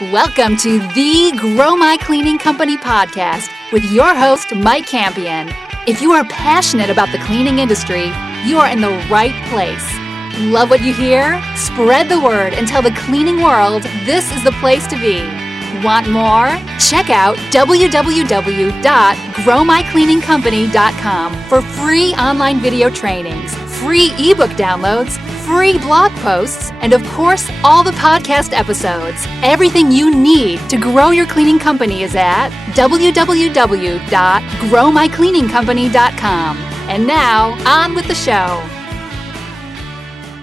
Welcome to the Grow My Cleaning Company podcast with your host, Mike Campion. If you are passionate about the cleaning industry, you are in the right place. Love what you hear? Spread the word and tell the cleaning world this is the place to be. Want more? Check out www.growmycleaningcompany.com for free online video trainings, free ebook downloads, free blog posts, and of course, all the podcast episodes. Everything you need to grow your cleaning company is at www.growmycleaningcompany.com. And now, on with the show.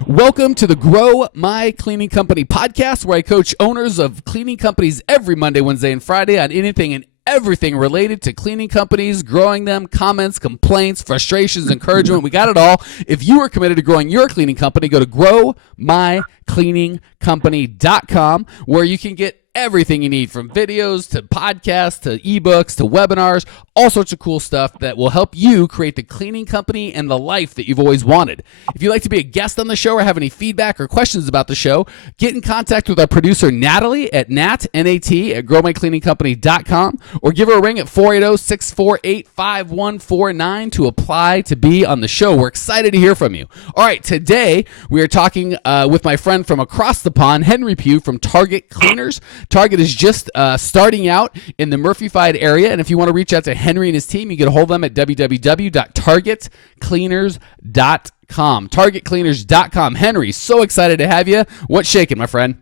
Welcome to the Grow My Cleaning Company podcast, where I coach owners of cleaning companies every Monday, Wednesday, and Friday on anything and everything related to cleaning companies, growing them, comments, complaints, frustrations, encouragement. We got it all. If you are committed to growing your cleaning company, go to growmycleaningcompany.com, where you can get everything you need, from videos to podcasts to ebooks to webinars, all sorts of cool stuff that will help you create the cleaning company and the life that you've always wanted. If you'd like to be a guest on the show or have any feedback or questions about the show, get in contact with our producer Natalie at growmycleaningcompany.com, or give her a ring at 480-648-5149 to apply to be on the show. We're excited to hear from you. All right, today we are talking with my friend from across the pond, Henry Pugh from Target Cleaners. Target is just starting out in the Murphy-fied area, and if you want to reach out to Henry and his team, you can get a hold of them at www.targetcleaners.com. Targetcleaners.com. Henry, so excited to have you. What's shaking, my friend?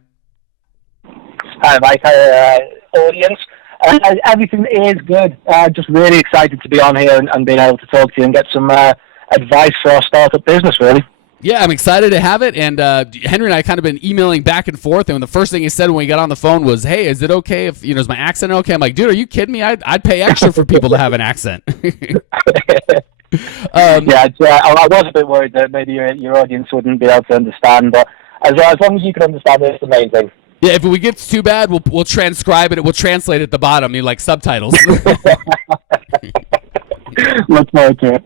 Hi, Mike. Audience. Everything is good. Just really excited to be on here and being able to talk to you and get some advice for our startup business, really. Yeah, I'm excited to have it, and Henry and I kind of been emailing back and forth, and the first thing he said when we got on the phone was, hey, is it okay if, is my accent okay? I'm like, dude, are you kidding me? I'd pay extra for people to have an accent. I was a bit worried that maybe your audience wouldn't be able to understand, but as long as you can understand it, it's the main thing. Yeah, if it gets too bad, we'll transcribe it, we'll translate it at the bottom, like subtitles. Look forward to it.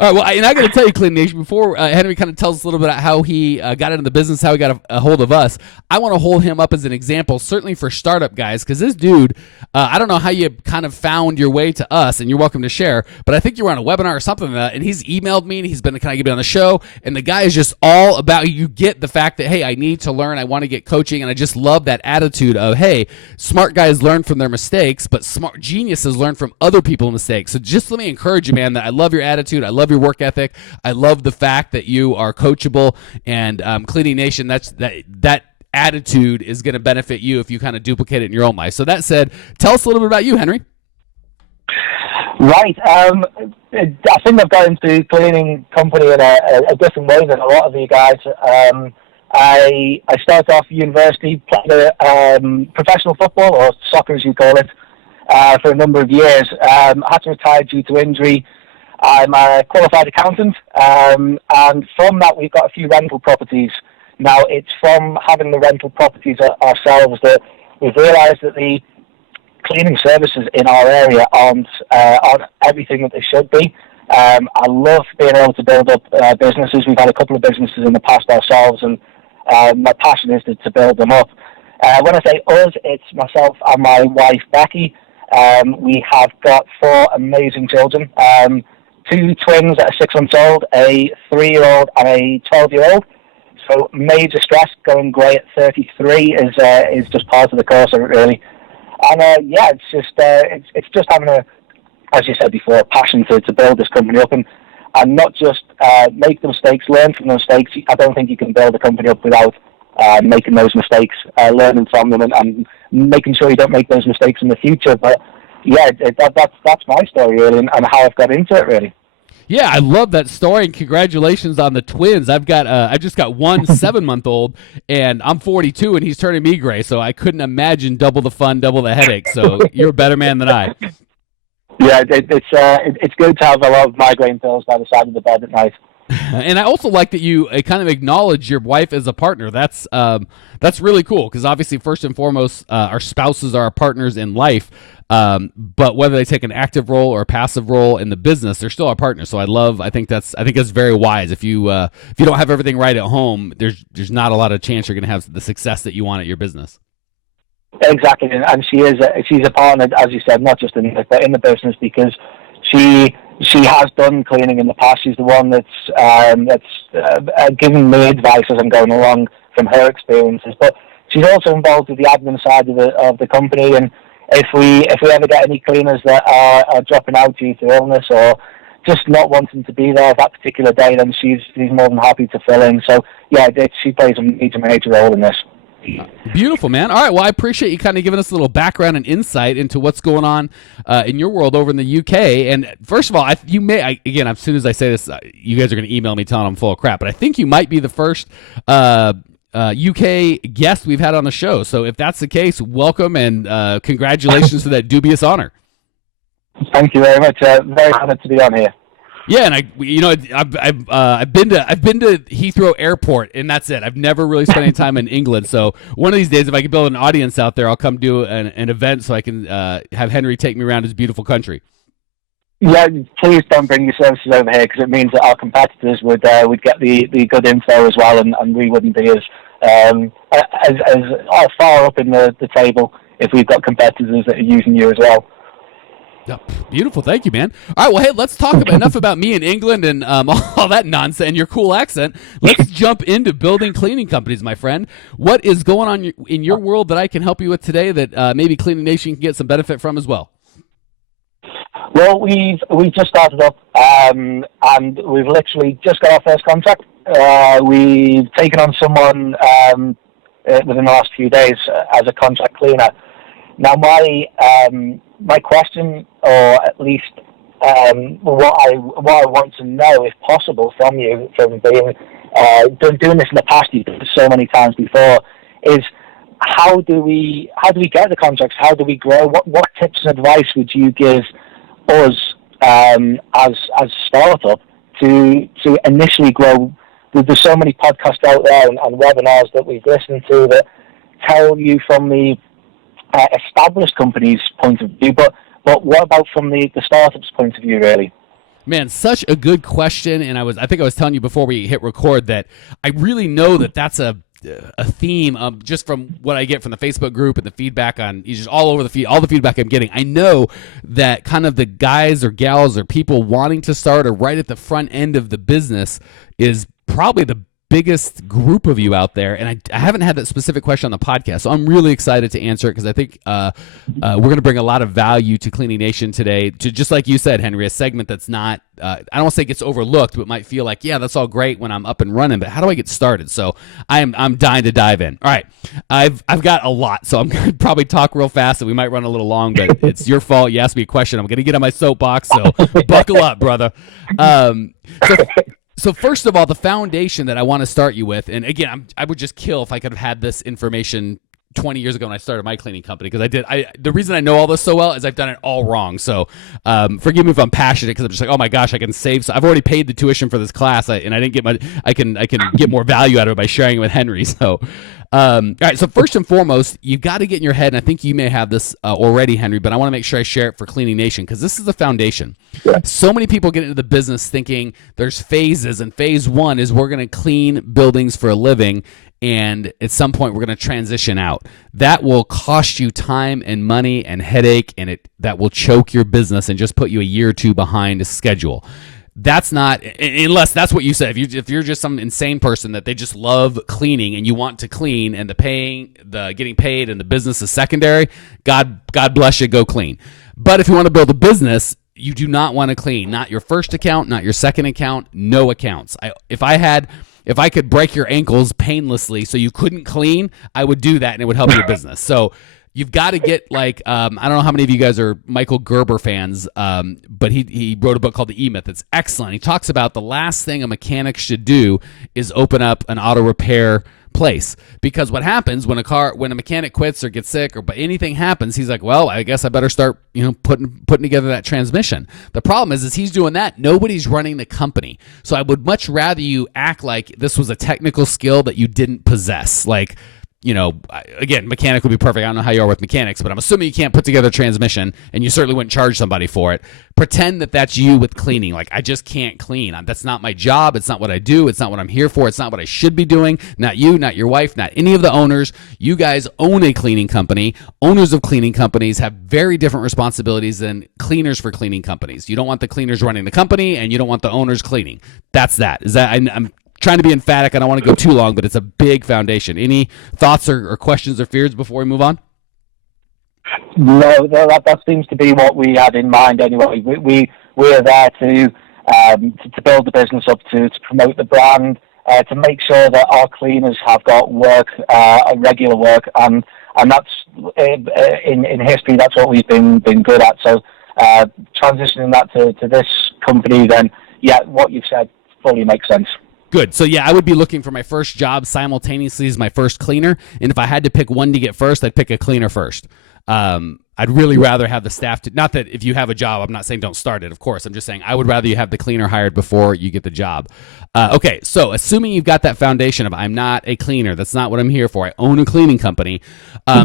All right, well, and I got to tell you, Clean Nation, before Henry kind of tells us a little bit about how he got into the business, how he got a hold of us, I want to hold him up as an example, certainly for startup guys, because this dude, I don't know how you kind of found your way to us, and you're welcome to share, but I think you were on a webinar or something, and he's emailed me, and he's been, can I get me on the show? And the guy is just all about, you get the fact that, hey, I need to learn, I want to get coaching, and I just love that attitude of, hey, smart guys learn from their mistakes, but smart geniuses learn from other people's mistakes. So just let me encourage you, man, that I love your attitude, I love your work ethic. I love the fact that you are coachable, and Cleaning Nation, that attitude is going to benefit you if you kind of duplicate it in your own life. So that said, tell us a little bit about you, Henry. Right. I think I've got into cleaning company in a different way than a lot of you guys. I started off university, played professional football, or soccer as you call it, for a number of years. I had to retire due to injury. I'm a qualified accountant, and from that we've got a few rental properties. Now, it's from having the rental properties ourselves that we've realised that the cleaning services in our area aren't everything that they should be. I love being able to build up businesses. We've had a couple of businesses in the past ourselves, and my passion is to build them up. When I say us, it's myself and my wife, Becky. We have got 4 amazing children. 2 twins that are 6 months old, a 3-year-old and a 12-year-old. So major stress, going grey at 33 is just part of the course of it, really. And it's just having as you said before, a passion to build this company up and not just make the mistakes, learn from the mistakes. I don't think you can build a company up without making those mistakes, learning from them, and making sure you don't make those mistakes in the future. But yeah, that's my story, really, and how I've got into it, really. Yeah, I love that story, and congratulations on the twins. I've just got one 7-month-old, and I'm 42, and he's turning me gray, so I couldn't imagine double the fun, double the headache. So you're a better man than I. Yeah, it's good to have a lot of migraine pills by the side of the bed at night. And I also like that you kind of acknowledge your wife as a partner. That's really cool, because obviously, first and foremost, our spouses are our partners in life. But whether they take an active role or a passive role in the business, they're still our partners. So I think that's very wise. If you don't have everything right at home, there's not a lot of chance you're going to have the success that you want at your business. Exactly, and she's a partner, as you said, not just in the, but in the business, because she has done cleaning in the past. She's the one that's giving me advice as I'm going along from her experiences. But she's also involved with the admin side of the company. And if we ever get any cleaners that are dropping out due to illness or just not wanting to be there that particular day, then she's more than happy to fill in. So yeah, she plays a major role in this. Beautiful, man. All right, well, I appreciate you kind of giving us a little background and insight into what's going on in your world over in the UK. And first of all, again, as soon as I say this, you guys are going to email me telling I'm full of crap, but I think you might be the first UK guest we've had on the show. So if that's the case, welcome and congratulations to that dubious honor. Thank you very much. Very honored to be on here. Yeah, and I've been to Heathrow Airport, and that's it. I've never really spent any time in England. So one of these days, if I can build an audience out there, I'll come do an event so I can have Henry take me around his beautiful country. Yeah, please don't bring your services over here, because it means that our competitors would get the good info as well, and we wouldn't be as far up in the table if we've got competitors that are using you as well. Oh, beautiful. Thank you, man. All right, well, hey, let's talk enough about me in England and all that nonsense and your cool accent. Let's jump into building cleaning companies, my friend. What is going on in your world that I can help you with today that maybe Cleaning Nation can get some benefit from as well? Well, we've just started up, and we've literally just got our first contract. We've taken on someone within the last few days as a contract cleaner. Now, my question, or at least what I want to know, if possible, from you, from being doing this in the past, you've done this so many times before, is how do we get the contracts? How do we grow? What tips and advice would you give us as a startup to initially grow? There's so many podcasts out there and webinars that we've listened to that tell you from the established companies' point of view, but what about from the startup's point of view, really? Man, such a good question, and I think I was telling you before we hit record that I really know that that's a theme just from what I get from the Facebook group and the feedback on just all over the feed, all the feedback I'm getting. I know that kind of the guys or gals or people wanting to start or right at the front end of the business is probably the biggest group of you out there, and I haven't had that specific question on the podcast, so I'm really excited to answer it because I think we're going to bring a lot of value to Cleaning Nation today. To just like you said, Henry, a segment that's not I don't want to say gets overlooked, but might feel like, yeah, that's all great when I'm up and running, but how do I get started? So I'm dying to dive in. All right, I've got a lot, so I'm going to probably talk real fast, and we might run a little long, but it's your fault. You asked me a question. I'm going to get on my soapbox, so buckle up, brother. So first of all, the foundation that I want to start you with, and again, I would just kill if I could have had this information 20 years ago when I started my cleaning company, because the reason I know all this so well is I've done it all wrong. So forgive me if I'm passionate, because I'm just like, oh my gosh, I can save. So I've already paid the tuition for this class, and I didn't get I can get more value out of it by sharing it with Henry. So all right, so first and foremost, you've got to get in your head, and I think you may have this already, Henry, but I want to make sure I share it for Cleaning Nation, because this is the foundation. Yeah. So many people get into the business thinking there's phases, and phase one is we're going to clean buildings for a living, and at some point we're going to transition out. That will cost you time and money and headache, and that will choke your business and just put you a year or two behind schedule. That's not, unless that's what you said. If you're just some insane person that they just love cleaning and you want to clean, and the getting paid and the business is secondary, God bless you, go clean. But if you want to build a business, you do not want to clean. Not your first account, not your second account, no accounts. If I could break your ankles painlessly so you couldn't clean, I would do that, and it would help your business. So you've got to get like, I don't know how many of you guys are Michael Gerber fans, but he wrote a book called The E-Myth. It's excellent. He talks about the last thing a mechanic should do is open up an auto repair place, because what happens when a mechanic quits or gets sick or anything happens, he's like, well, I guess I better start putting together that transmission. The problem is he's doing that, nobody's running the company. So I would much rather you act like this was a technical skill that you didn't possess. Like, again, mechanic would be perfect. I don't know how you are with mechanics, but I'm assuming you can't put together a transmission, and you certainly wouldn't charge somebody for it. Pretend that that's you with cleaning. Like, I just can't clean. That's not my job. It's not what I do. It's not what I'm here for. It's not what I should be doing. Not you, not your wife, not any of the owners. You guys own a cleaning company. Owners of cleaning companies have very different responsibilities than cleaners for cleaning companies. You don't want the cleaners running the company, and you don't want the owners cleaning. That's that. I'm trying to be emphatic. I don't want to go too long, but it's a big foundation. Any thoughts or questions or fears before we move on? No, that seems to be what we had in mind anyway. We're there to build the business up, to promote the brand, to make sure that our cleaners have got work, regular work, and that's in history. That's what we've been good at. So transitioning that to this company, then yeah, what you've said fully makes sense. Good. So, yeah, I would be looking for my first job simultaneously as my first cleaner. And if I had to pick one to get first, I'd pick a cleaner first. I'd really rather have the staff not that if you have a job, I'm not saying don't start it, of course. I'm just saying I would rather you have the cleaner hired before you get the job. Okay, so assuming you've got that foundation of I'm not a cleaner, that's not what I'm here for, I own a cleaning company,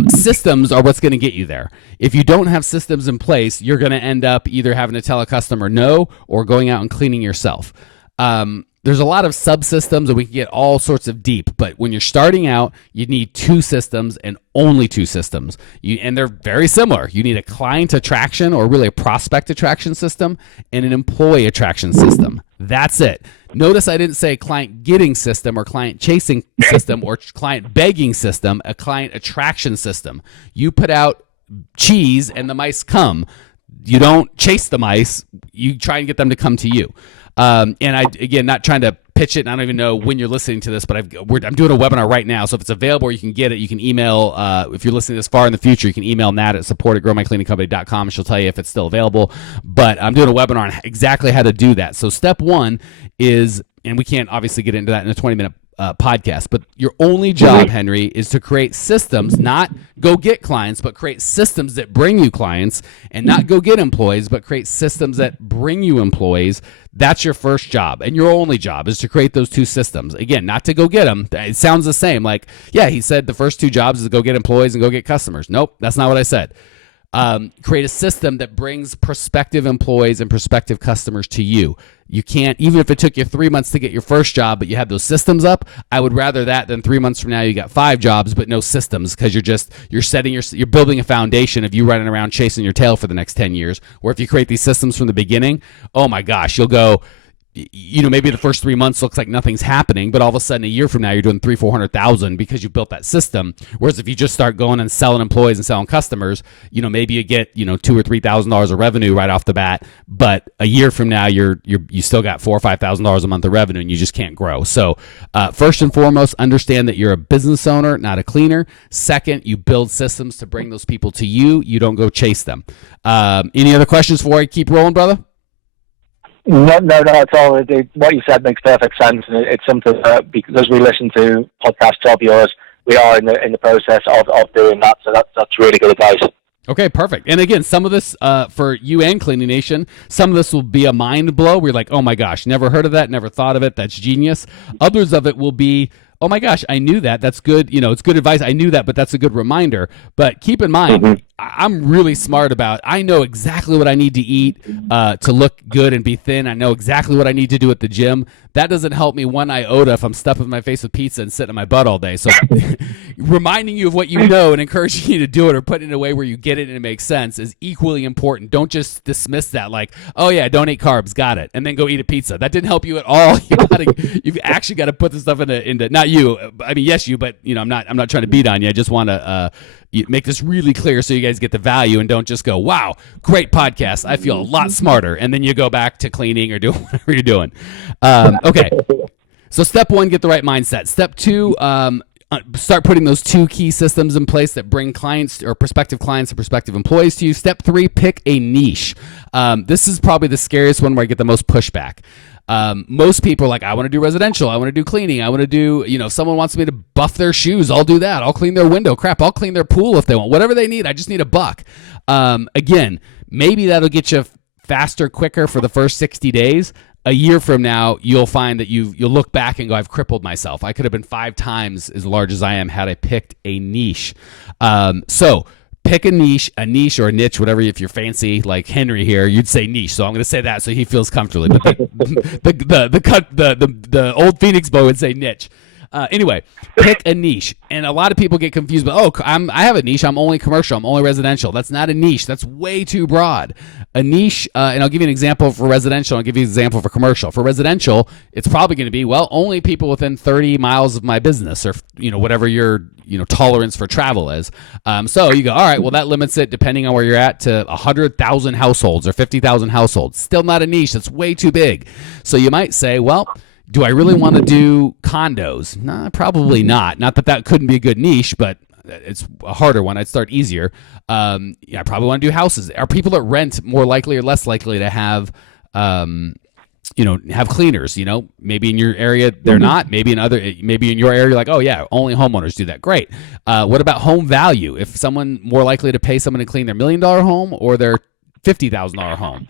systems are what's going to get you there. If you don't have systems in place, you're going to end up either having to tell a customer no or going out and cleaning yourself. There's a lot of subsystems, and we can get all sorts of deep. But when you're starting out, you need two systems and only two systems. And they're very similar. You need a client attraction, or really a prospect attraction system, and an employee attraction system. That's it. Notice I didn't say client getting system or client chasing system or client begging system, a client attraction system. You put out cheese and the mice come. You don't chase the mice. You try and get them to come to you. And again, not trying to pitch it, and I don't even know when you're listening to this, but I'm doing a webinar right now, so if it's available or you can get it, you can email, if you're listening this far in the future, you can email Nat at support@growmycleaningcompany.com, and she'll tell you if it's still available. But I'm doing a webinar on exactly how to do that. So step one is, and we can't obviously get into that in a 20-minute podcast, but your only job, Henry, is to create systems, not go get clients, but create systems that bring you clients, and not go get employees, but create systems that bring you employees. That's your first job, and your only job is to create those two systems. Again, not to go get them. It sounds the same. Like, yeah, he said the first two jobs is to go get employees and go get customers. Nope, that's not what I said. Create a system that brings prospective employees and prospective customers to you. You can't, even if it took you 3 months to get your first job, but you had those systems up, I would rather that than 3 months from now you got 5 jobs but no systems, because you're building a foundation of you running around chasing your tail for the next 10 years. Or if you create these systems from the beginning, oh my gosh, you'll go, maybe the first 3 months looks like nothing's happening, but all of a sudden a year from now you're doing 300,000-400,000 because you built that system. Whereas if you just start going and selling employees and selling customers, maybe you get $2,000 or $3,000 of revenue right off the bat, but a year from now you still got $4,000 or $5,000 a month of revenue and you just can't grow. So first and foremost, understand that you're a business owner, not a cleaner. Second, you build systems to bring those people to you. You don't go chase them. Any other questions before I keep rolling, brother? No, at all. What you said makes perfect sense. It's something that, because we listen to podcasts of yours, we are in the process of doing that. So that's really good advice. Okay, perfect. And again, some of this for you and Cleaning Nation, some of this will be a mind blow. We're like, oh my gosh, never heard of that, never thought of it. That's genius. Others of it will be, oh my gosh, I knew that. That's good. It's good advice. I knew that, but that's a good reminder. But keep in mind, I'm really smart about, I know exactly what I need to eat to look good and be thin. I know exactly what I need to do at the gym. That doesn't help me one iota if I'm stuffing my face with pizza and sitting in my butt all day. So reminding you of what you know and encouraging you to do it or putting it away where you get it and it makes sense is equally important. Don't just dismiss that like, oh yeah, don't eat carbs, got it, and then go eat a pizza. That didn't help you at all. You've actually got to put this stuff into not you. I mean, yes, you, but I'm not trying to beat on you. I just want to make this really clear so you guys get the value and don't just go, wow, great podcast, I feel a lot smarter, and then you go back to cleaning or doing whatever you're doing. Okay, so step one, get the right mindset. Step two, start putting those two key systems in place that bring clients or prospective clients and prospective employees to you. Step three, pick a niche. This is probably the scariest one where I get the most pushback. Most people are like, I want to do residential, I want to do cleaning, I want to do, if someone wants me to buff their shoes, I'll do that. I'll clean their window. Crap, I'll clean their pool if they want. Whatever they need, I just need a buck. Again, maybe that'll get you faster, quicker for the first 60 days. a year from now, you'll find that you'll look back and go, I've crippled myself. I could have been 5 times as large as I am had I picked a niche. So pick a niche or a niche, whatever. If you're fancy like Henry here, you'd say niche. So I'm going to say that so he feels comfortably. But the old Phoenix boy would say niche. Anyway, pick a niche. And a lot of people get confused. But I have a niche. I'm only commercial. I'm only residential. That's not a niche. That's way too broad. A niche, and I'll give you an example for residential. I'll give you an example for commercial. For residential, it's probably going to be, only people within 30 miles of my business, or whatever your tolerance for travel is. So you go, all right, well, that limits it, depending on where you're at, to 100,000 households or 50,000 households. Still not a niche. That's way too big. So you might say, well, do I really want to do condos? Nah, probably not. Not that couldn't be a good niche, but it's a harder one. I'd start easier. I probably want to do houses. Are people that rent more likely or less likely to have, have cleaners? Maybe in your area they're not. Maybe in your area you're like, oh yeah, only homeowners do that. Great. What about home value? If someone more likely to pay someone to clean their $1 million home or their $50,000 home.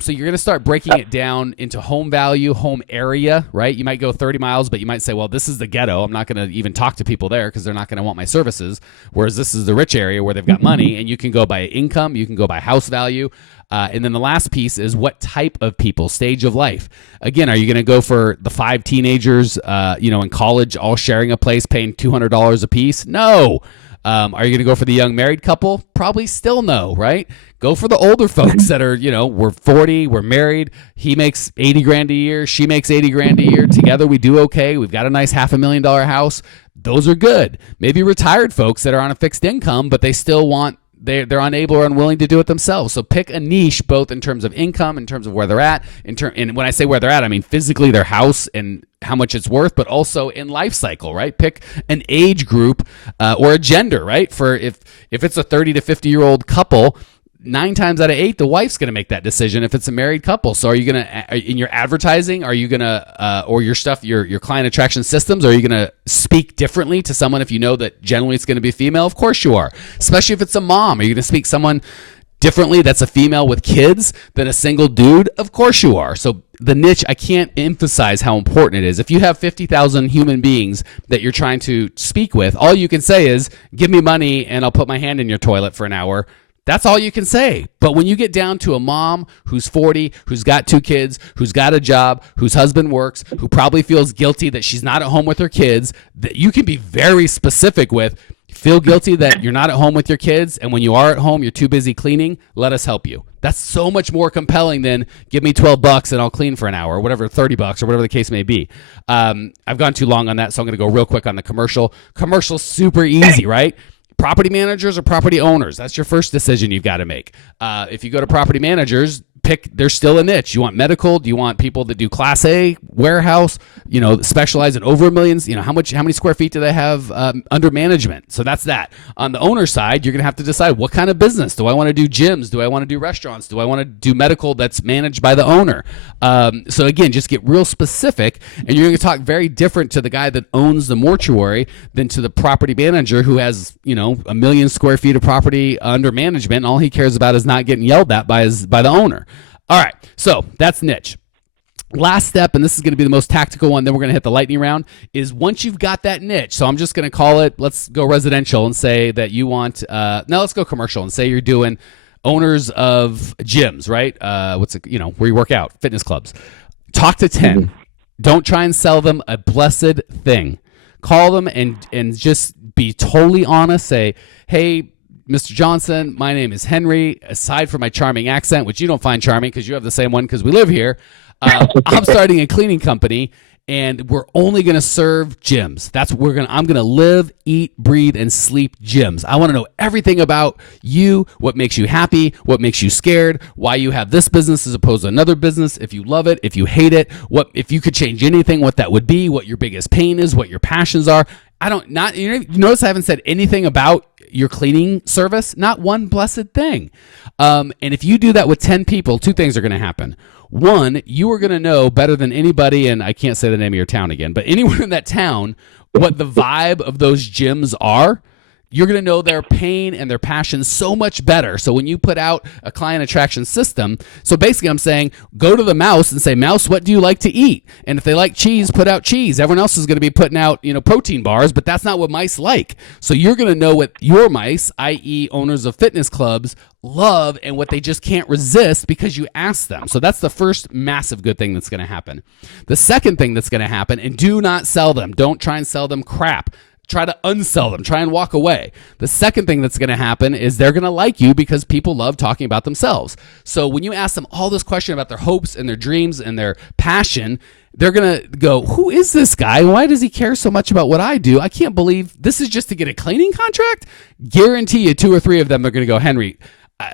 So you're going to start breaking it down into home value, home area, right? You might go 30 miles, but you might say, well, this is the ghetto. I'm not going to even talk to people there because they're not going to want my services. Whereas this is the rich area where they've got money, and you can go by income, you can go by house value. And then the last piece is what type of people, stage of life. Again, are you going to go for the 5 teenagers, in college, all sharing a place, paying $200 a piece? No. Are you going to go for the young married couple? Probably still no, right? Go for the older folks that are, we're 40, we're married. He makes 80 grand a year. She makes 80 grand a year. Together we do okay. We've got a nice $500,000 house. Those are good. Maybe retired folks that are on a fixed income, but they still want, they're unable or unwilling to do it themselves. So pick a niche, both in terms of income, in terms of where they're at, and when I say where they're at, I mean physically their house and how much it's worth, but also in life cycle, right? Pick an age group or a gender, right? For if it's a 30 to 50-year-old couple, 9 times out of 8, the wife's going to make that decision if it's a married couple. So are you going to, in your advertising, are you going to, or your stuff, your client attraction systems, are you going to speak differently to someone if you know that generally it's going to be female? Of course you are. Especially if it's a mom. Are you going to speak someone differently that's a female with kids than a single dude? Of course you are. So the niche, I can't emphasize how important it is. If you have 50,000 human beings that you're trying to speak with, all you can say is, give me money and I'll put my hand in your toilet for an hour. That's all you can say. But when you get down to a mom who's 40, who's got 2 kids, who's got a job, whose husband works, who probably feels guilty that she's not at home with her kids, that you can be very specific with, feel guilty that you're not at home with your kids, and when you are at home, you're too busy cleaning, let us help you. That's so much more compelling than give me $12 and I'll clean for an hour, or whatever, $30 or whatever the case may be. I've gone too long on that, so I'm going to go real quick on the commercial. Commercial's super easy, right? Property managers or property owners, that's your first decision you've got to make. If you go to property managers, there's still a niche. You want medical? Do you want people that do Class A warehouse? Specialize in over millions. How many square feet do they have under management? So that's that. On the owner side, you're gonna have to decide what kind of business. Do I want to do gyms? Do I want to do restaurants? Do I want to do medical that's managed by the owner? So again, just get real specific, and you're gonna talk very different to the guy that owns the mortuary than to the property manager who has 1 million square feet of property under management. And all he cares about is not getting yelled at by the owner. All right, so that's niche. Last step, and this is going to be the most tactical one, then we're going to hit the lightning round, is once you've got that niche, so I'm just going to call it, let's go residential and say that you want, now let's go commercial and say you're doing owners of gyms, right? Where you work out, fitness clubs. Talk to 10. Don't try and sell them a blessed thing. Call them and just be totally honest. Say, hey, Mr. Johnson, my name is Henry. Aside from my charming accent, which you don't find charming because you have the same one because we live here, I'm starting a cleaning company, and we're only going to serve gyms. I'm going to live, eat, breathe, and sleep gyms. I want to know everything about you, what makes you happy, what makes you scared, why you have this business as opposed to another business, if you love it, if you hate it, if you could change anything, what that would be, what your biggest pain is, what your passions are. You notice I haven't said anything about your cleaning service, not one blessed thing. And if you do that with 10 people, 2 things are going to happen. One, you are going to know better than anybody, and I can't say the name of your town again, but anyone in that town, what the vibe of those gyms are. You're going to know their pain and their passion so much better. So when you put out a client attraction system, so basically I'm saying, go to the mouse and say, mouse, what do you like to eat? And if they like cheese, put out cheese. Everyone else is going to be putting out, protein bars, but that's not what mice like. So you're going to know what your mice, i.e. owners of fitness clubs, love and what they just can't resist because you ask them. So that's the first massive good thing that's going to happen. The second thing that's going to happen, and do not sell them. Don't try and sell them crap. Try to unsell them. Try and walk away. The second thing that's going to happen is they're going to like you because people love talking about themselves. So when you ask them all this question about their hopes and their dreams and their passion, they're going to go, who is this guy? Why does he care so much about what I do? I can't believe this is just to get a cleaning contract. Guarantee you 2 or 3 of them are going to go, Henry,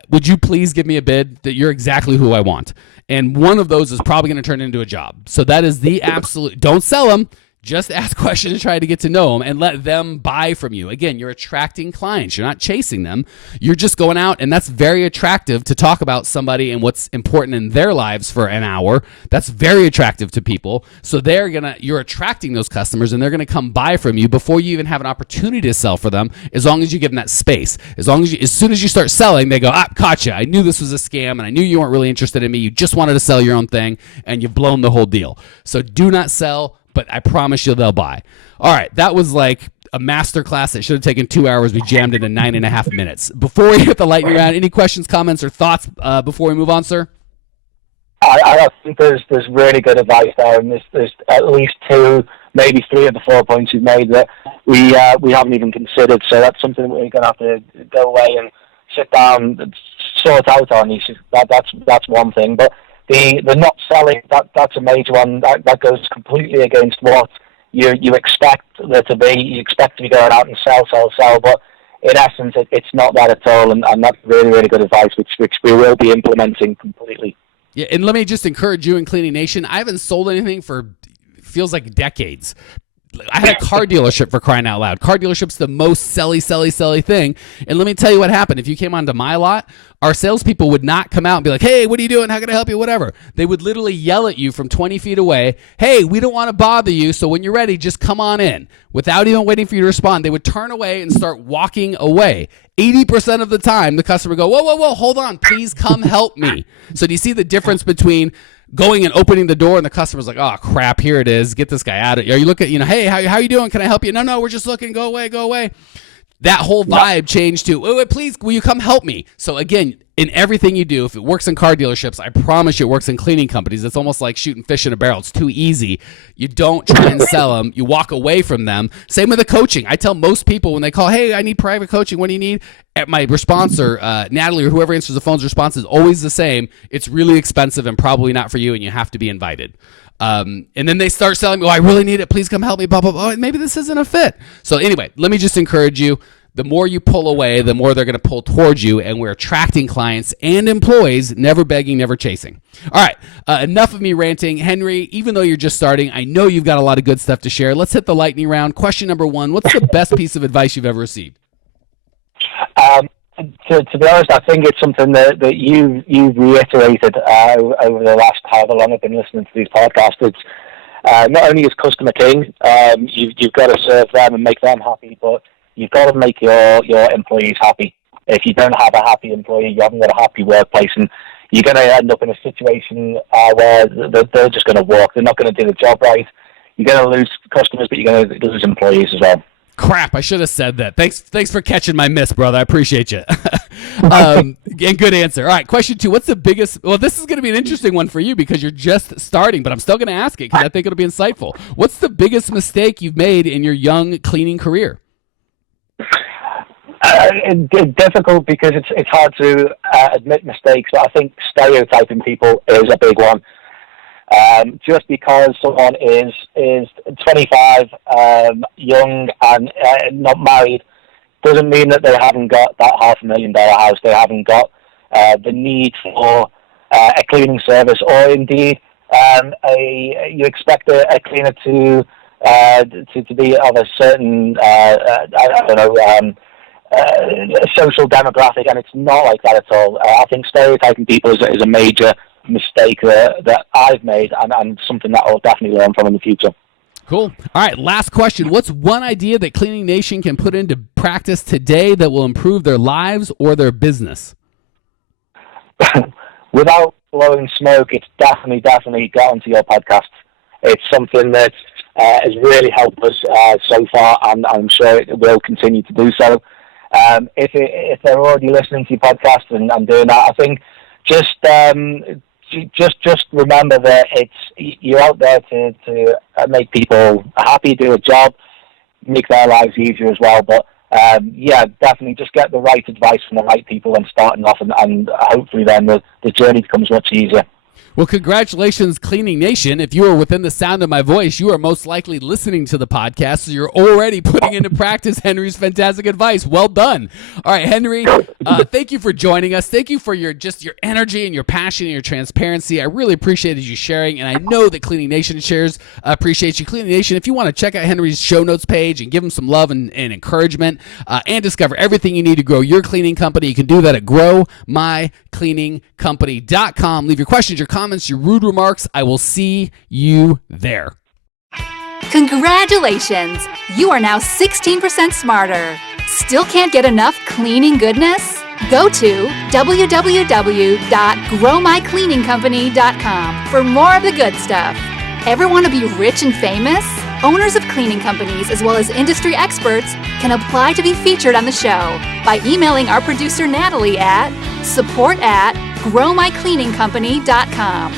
would you please give me a bid that you're exactly who I want? And one of those is probably going to turn into a job. So that is the absolute, don't sell them. Just ask questions and try to get to know them and let them buy from you. Again, you're attracting clients. You're not chasing them. You're just going out, and that's very attractive to talk about somebody and what's important in their lives for an hour. That's very attractive to people. So you're attracting those customers, and they're going to come buy from you before you even have an opportunity to sell for them, as long as you give them that space. As soon as you start selling, they go, caught you. I knew this was a scam, and I knew you weren't really interested in me. You just wanted to sell your own thing, and you've blown the whole deal. So do not sell, but I promise you they'll buy. All right, that was like a master class that should have taken 2 hours. We jammed it in 9.5 minutes. Before we hit the lightning round, any questions, comments, or thoughts before we move on, sir? I think there's really good advice there, and there's at least 2, maybe 3 of the 4 points you've made that we haven't even considered. So that's something that we're going to have to go away and sit down and sort out on. That's one thing, but the not selling, that's a major one. That goes completely against what you expect there to be. You expect to be going out and sell, but in essence, it's not that at all, and that's really, really good advice, which we will be implementing completely. Yeah, and let me just encourage you in Cleaning Nation. I haven't sold anything for feels like decades. I had a car dealership, for crying out loud. Car dealership's the most selly thing. And let me tell you what happened. If you came onto my lot, our salespeople would not come out and be like, hey, what are you doing? How can I help you? Whatever. They would literally yell at you from 20 feet away, hey, we don't want to bother you, so when you're ready, just come on in. Without even waiting for you to respond, they would turn away and start walking away. 80% of the time, the customer would go, whoa, hold on, please come help me. So do you see the difference between going and opening the door and the customer's like, oh, crap, here it is. Get this guy out of here. You look at, hey, how you doing? Can I help you? No, we're just looking. Go away. That whole vibe changed to, oh, please, will you come help me? So again, in everything you do, if it works in car dealerships, I promise you it works in cleaning companies. It's almost like shooting fish in a barrel. It's too easy. You don't try and sell them. You walk away from them. Same with the coaching. I tell most people when they call, hey, I need private coaching. What do you need? My response, or Natalie, or whoever answers the phone's response, is always the same. It's really expensive and probably not for you, and you have to be invited. And then they start selling me, I really need it. Please come help me. Blah, blah, blah. Maybe this isn't a fit. So anyway, let me just encourage you. The more you pull away, the more they're going to pull towards you, and we're attracting clients and employees, never begging, never chasing. All right, enough of me ranting. Henry, even though you're just starting, I know you've got a lot of good stuff to share. Let's hit the lightning round. Question number 1, what's the best piece of advice you've ever received? To be honest, I think it's something that you've reiterated over the last however long I've been listening to these podcasts. It's not only is customer king, you've got to serve them and make them happy, but you've got to make your employees happy. If you don't have a happy employee, you haven't got a happy workplace, and you're going to end up in a situation where they're just going to walk. They're not going to do the job right. You're going to lose customers, but you're going to lose employees as well. Crap, I should have said that. Thanks for catching my miss, brother. I appreciate you. And good answer. All right, question 2. What's the biggest... Well, this is going to be an interesting one for you because you're just starting, but I'm still going to ask it because I think it'll be insightful. What's the biggest mistake you've made in your young cleaning career? It's difficult because it's hard to admit mistakes, but I think stereotyping people is a big one. Just because someone is 25, young and not married, doesn't mean that they haven't got that $500,000 house. They haven't got the need for a cleaning service, or indeed you expect a cleaner to be of a certain social demographic, and it's not like that at all. I think stereotyping people is a major mistake that I've made, and something that I'll definitely learn from in the future. Cool. All right, last question. What's one idea that Cleaning Nation can put into practice today that will improve their lives or their business? Without blowing smoke, it's definitely get onto your podcast. It's something that has really helped us so far, and I'm sure it will continue to do so. If they're already listening to your podcast and doing that, I think just remember that you're out there to make people happy, do a job, make their lives easier as well. But definitely just get the right advice from the right people when starting off, and hopefully then the journey becomes much easier. Well, congratulations, Cleaning Nation. If you are within the sound of my voice, you are most likely listening to the podcast, so you're already putting into practice Henry's fantastic advice. Well done. All right, Henry, thank you for joining us. Thank you for your energy and your passion and your transparency. I really appreciated you sharing, and I know that Cleaning Nation appreciates you. Cleaning Nation, if you want to check out Henry's show notes page and give him some love and encouragement and discover everything you need to grow your cleaning company, you can do that at growmycleaningcompany.com. Leave your questions, your comments, your rude remarks. I will see you there. Congratulations! You are now 16% smarter. Still can't get enough cleaning goodness? Go to www.growmycleaningcompany.com for more of the good stuff. Ever want to be rich and famous? Owners of cleaning companies, as well as industry experts, can apply to be featured on the show by emailing our producer Natalie at support@growmycleaningcompany.com.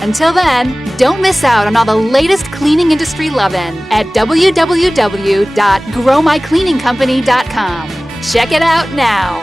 Until then, don't miss out on all the latest cleaning industry lovin' at www.growmycleaningcompany.com. Check it out now.